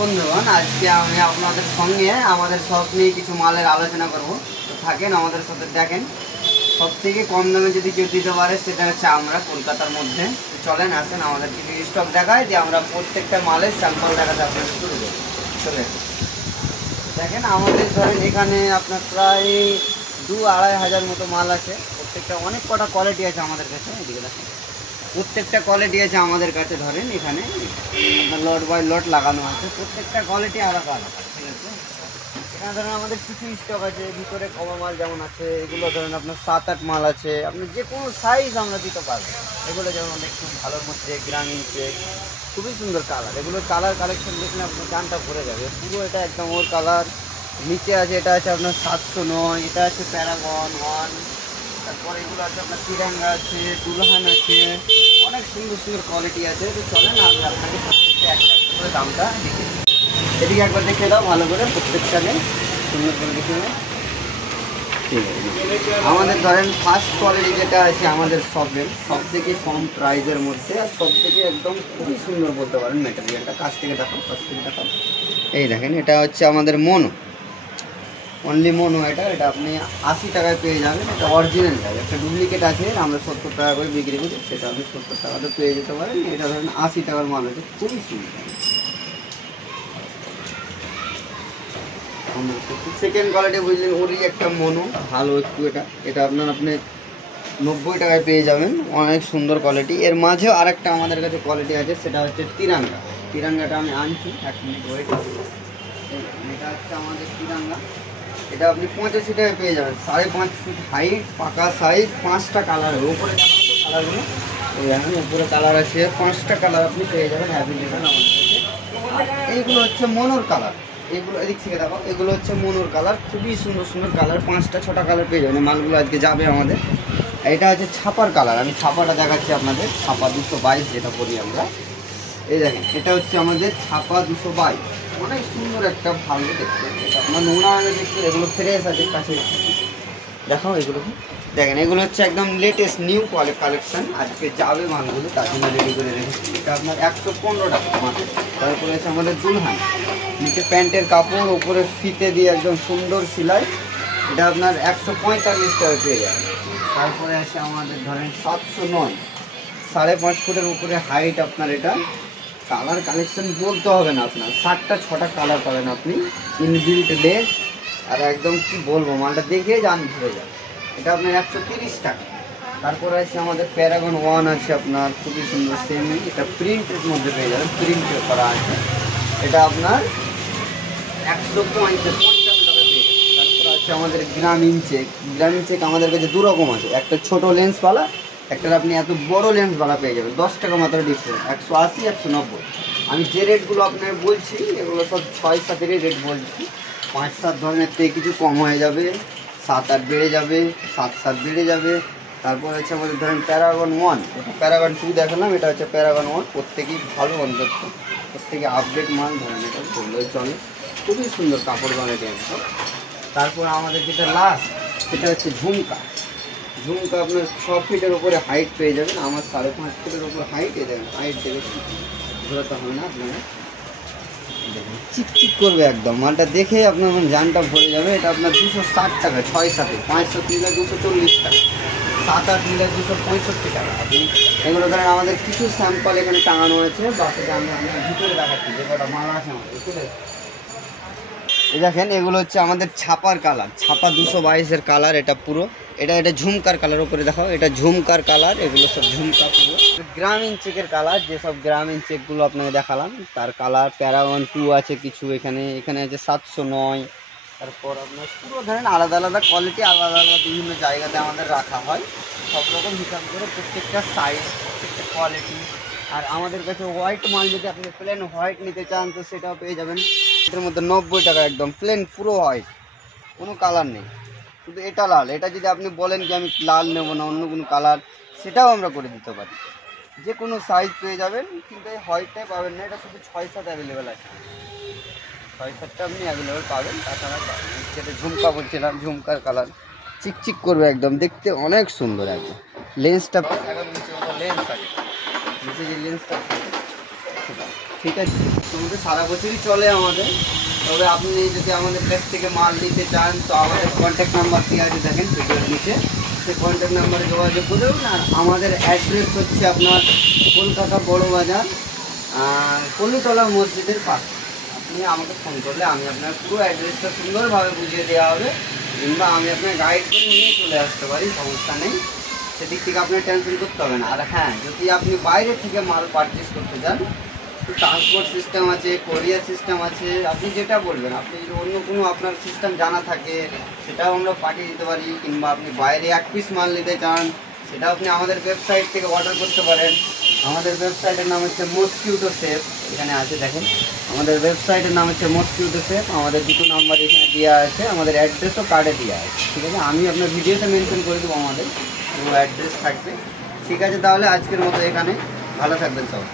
বন্ধুগণ, আজকে আমি আপনাদের সঙ্গে আমাদের শপ নিয়ে কিছু মালের আলোচনা করব। তো থাকেন আমাদের সাথে, দেখেন সব থেকে কম দামে যদি কেউ দিতে পারে সেটা হচ্ছে আমরা কলকাতার মধ্যে। চলেন আসেন আমাদের কিছু স্টক দেখায় যে আমরা প্রত্যেকটা মালের স্যাম্পল দেখাতে আপনাদের শুরু করব। চলে দেখেন আমাদের ধরেন এখানে আপনার প্রায় 2-2.5 হাজার মতো মাল আছে। প্রত্যেকটা অনেক কটা কোয়ালিটি আছে আমাদের কাছে। এদিকে দেখেন প্রত্যেকটা কোয়ালিটি আছে আমাদের কাছে। ধরেন এখানে আপনার লট বাই লট লাগানো আছে, প্রত্যেকটা কোয়ালিটি আলাদা আলাদা, ঠিক আছে। এখানে ধরেন আমাদের কিছু স্টক আছে, ভিতরে কমা মাল যেমন আছে, এগুলো ধরেন আপনার 7-8 মাল আছে। আপনি যে কোনো সাইজ আমরা দিতে পারবো। এগুলো যেমন একটু ভালোর মধ্যে গ্রামীণ চেক, খুবই সুন্দর কালার। এগুলোর কালার কালেকশন দেখলে আপনার গানটা ভরে যাবে পুরো। এটা একদম ওর কালার। নিচে আছে, এটা আছে আপনার 709, এটা আছে প্যারাগন 1, তারপরে এগুলো আছে আপনার তিরঙ্গা আছে, দুলহান আছে, অনেক সুন্দর সুন্দর কোয়ালিটি আছে। তো চলেন আমি আপনাকে প্রত্যেকটা একটা একটা করে দামটা দেখে দিই। এদিকে একবার দেখে দাও ভালো করে, প্রত্যেকটাকে সুন্দর করে দেখে দাও। ঠিক আছে, আমাদের ধরেন ফার্স্ট কোয়ালিটি যেটা আছে আমাদের শপের সব থেকে কম প্রাইসের মধ্যে, আর সব থেকে একদম খুবই সুন্দর বলতে পারেন ম্যাটেরিয়ালটা। কাছ থেকে দেখাও, কাছ থেকে দেখাও। এই দেখেন এটা হচ্ছে আমাদের মনো, অনলি মনো। এটা আপনি 80 টাকায় পেয়ে যাবেন। এটা অরিজিনালটা, একটা ডুপ্লিকেট আছে আমরা 70 টাকা করে বিক্রি করি, সেটা আপনি 70 টাকাতে পেয়ে যেতে পারেন। এটা ধরেন 80 টাকার মাল আছে, খুবই সুন্দর। সেকেন্ড কোয়ালিটি বুঝলেন, ওরই একটা মনো ভালো একটু। এটা আপনার আপনি 90 টাকায় পেয়ে যাবেন, অনেক সুন্দর কোয়ালিটি। এর মাঝেও আরেকটা আমাদের কাছে কোয়ালিটি আছে, সেটা হচ্ছে তিরঙ্গা। তিরঙ্গাটা আমি আনছি, 1 মিনিট ওয়েট। এটা হচ্ছে আমাদের তিরঙ্গা। এটা আপনি 85 টাকায় পেয়ে যাবেন, 5.5 ফিট হাইট, পাকা সাইজ, 5টা কালারের উপরে দেখানো কালারগুলো। এই দেখেন উপরে কালার আছে, 5টা কালার আপনি পেয়ে যাবেন অ্যাভেলেবেল আমাদের কাছে। আর এইগুলো হচ্ছে মনোর কালার। এগুলো এদিক থেকে দেখো, এগুলো হচ্ছে মনোর কালার, খুবই সুন্দর সুন্দর কালার, 5টা-6টা কালার পেয়ে যাবেন। মালগুলো আজকে যাবে আমাদের। এটা হচ্ছে ছাপার কালার, আমি ছাপাটা দেখাচ্ছি আপনাদের। ছাপা 222 যেটা বলি আমরা। এই দেখেন এটা হচ্ছে আমাদের ছাপা 222, অনেক সুন্দর একটা ভালো দেখতে। এটা আপনার নোংরা আগে দেখতে, এগুলো ফ্রেশ আছে। কাছে দেখাও এগুলো, দেখেন এগুলো হচ্ছে একদম লেটেস্ট নিউ কালেকশন, আজকে যাবে মালগুলো, তার জন্য রেডি করে রেখেছি। এটা আপনার 115 টাকা মাত্র। তারপরে আছে আমাদের দুলহান, নিচে প্যান্টের কাপড়, ওপরে ফিতে দিয়ে একদম সুন্দর সেলাই। এটা আপনার 145 টাকা পেয়ে যাবে। তারপরে আছে আমাদের ধরেন 709, 5.5 ফুটের উপরে হাইট আপনার। এটা কালার কালেকশন বলতে হবে না, আপনার 7টা-6টা কালার পাবেন আপনি, ইনবিল্ট লেস। আর একদম কি বলবো, মালটা দেখে জান ধরে যাবে। এটা আপনার 130 টাকা। তারপরে আছে আমাদের প্যারাগন 1 আছে আপনার, খুবই সুন্দর সেমি। এটা প্রিন্টের মধ্যে পেয়ে যাবেন, প্রিন্ট করা আছে। এটা আপনার 155 টাকা পেয়ে যাবেন। তারপরে আছে আমাদের গ্রামীণ চেক। গ্রামীণ চেক আমাদের কাছে 2 রকম আছে, একটা ছোটো লেন্সওয়ালা, একটা আপনি এত বড় লেন্সওয়ালা পেয়ে যাবেন। 10 টাকা মাত্র ডিফারেন্স, 180, 190। আমি যে রেটগুলো আপনার বলছি এগুলো সব 6-7-এরই রেট বলছি। 5-7 ধরনের থেকে কিছু কম হয়ে যাবে, 7-8 বেড়ে যাবে, 7-7 বেড়ে যাবে। তারপর হচ্ছে আমাদের ধরেন প্যারাগন 1, এটা প্যারাগন 2 দেখালাম, এটা হচ্ছে প্যারাগন 1। প্রত্যেকেই ভালো অন্তত, প্রত্যেকে আপডেট মাল ধরেন, এটা বললেই চলে। খুবই সুন্দর কাপড় কোয়ালিটি একদম। তারপর আমাদের যেটা লাস্ট সেটা হচ্ছে ঝুমকা। ঝুমকা আপনার 6 ফিটের উপরে হাইট পেয়ে যাবেন, আমার 5.5 ফুটের উপরে হাইট। এ দেখেন হাইট দেখেছি, ঘোরাতে হবে না আপনারা। দেখুন চিকচিক করবে একদম, মালটা দেখে আপনার জানটা ভরে যাবে। এটা আপনার 260 টাকা, 6-7-এ 500 নিলে 240 টাকা, 7-8 নিলে 265 টাকা। আপনি এগুলো ধরেন আমাদের কিছু স্যাম্পল এখানে টাঙানো আছে, বাকিটা আমি আপনার ভিতরে দেখাচ্ছি যে কটা মাল আছে আমাদের ভিতরে। এই দেখেন এগুলো হচ্ছে আমাদের ছাপার কালার, ছাপা 222-এর কালার। এটা পুরো এটা ঝুমকার কালার। উপরে দেখাও, এটা ঝুমকার কালার, এগুলো সব ঝুমকা পুরো। গ্রামীণ চেকের কালার, যেসব গ্রামীণ চেকগুলো আপনাকে দেখালাম তার কালার। প্যারাগন 2 আছে কিছু, এখানে আছে 709। তারপর আপনার পুরো ধরেন আলাদা আলাদা কোয়ালিটি, আলাদা আলাদা বিভিন্ন জায়গাতে আমাদের রাখা হয়, সব রকম হিসাব করে প্রত্যেকটা সাইজ, প্রত্যেকটা কোয়ালিটি। আর আমাদের কাছে হোয়াইট মাল যদি আপনি প্লেন হোয়াইট নিতে চান তো সেটাও পেয়ে যাবেন। এটার মধ্যে 90 টাকা, একদম প্লেন পুরো হোয়াইট, কোনো কালার নেই, শুধু এটা লাল। এটা যদি আপনি বলেন কি আমি লাল নেব না, অন্য কোনো কালার, সেটাও আমরা করে দিতে পারি। যে কোনো সাইজ পেয়ে যাবেন, কিন্তু এই হোয়াইটটাই পাবেন না। এটা শুধু 6-7 অ্যাভেলেবেল আছে, 6-7টা আপনি অ্যাভেলেবেল পাবেন। তাছাড়া যেটা ঝুমকা বলছিলাম, ঝুমকার কালার চিকচিক করবে একদম, দেখতে অনেক সুন্দর একদম। লেন্সটা 11 ইঞ্চি মতো লেন্স আছে, নিচে যে লেন্সটা ঠিক আছে, তোমাদের সারা বছরই চলে আমাদের। তবে আপনি যদি আমাদের কাছ থেকে মাল নিতে চান তো আমাদের কন্ট্যাক্ট নাম্বার দেওয়া আছে দেখেন ভিডিওর নিচে, সেই কন্ট্যাক্ট নাম্বারে যোগাযোগ করুন। আর আমাদের অ্যাড্রেস হচ্ছে আপনার কলকাতা বড় বাজার পল্লীতলা মসজিদের পাশে। আপনি আমাকে ফোন করলে আমি আপনার পুরো অ্যাড্রেসটা সুন্দরভাবে বুঝিয়ে দেওয়া হবে, কিংবা আমি আপনার গাইড করে নিয়ে চলে আসতে পারি, সমস্যা নেই, সেদিক থেকে আপনার টেনশন করতে হবে না। আর হ্যাঁ, যদি আপনি বাইরে থেকে মাল পারচেস করতে চান তো ট্রান্সপোর্ট সিস্টেম আছে, কোরিয়ার সিস্টেম আছে, আপনি যেটা বলবেন। আপনি যদি অন্য কোনো আপনার সিস্টেম জানা থাকে সেটাও আমরা পাঠিয়ে দিতে পারি, কিংবা আপনি বাইরে 1 পিস মাল নিতে চান সেটাও আপনি আমাদের ওয়েবসাইট থেকে অর্ডার করতে পারেন। আমাদের ওয়েবসাইটের নাম হচ্ছে মসকিউটো সেফ, এখানে আছে দেখেন, আমাদের ওয়েবসাইটের নাম হচ্ছে মসকিউটো সেফ। আমাদের দুটো নাম্বার এখানে দেওয়া আছে, আমাদের অ্যাড্রেসও কার্ডে দেওয়া আছে, ঠিক আছে। আমি আপনার ভিডিওতে মেনশন করে দেবো, আমাদের পুরো অ্যাড্রেস থাকবে। ঠিক আছে, তাহলে আজকের মতো এখানে, ভালো থাকবেন সব।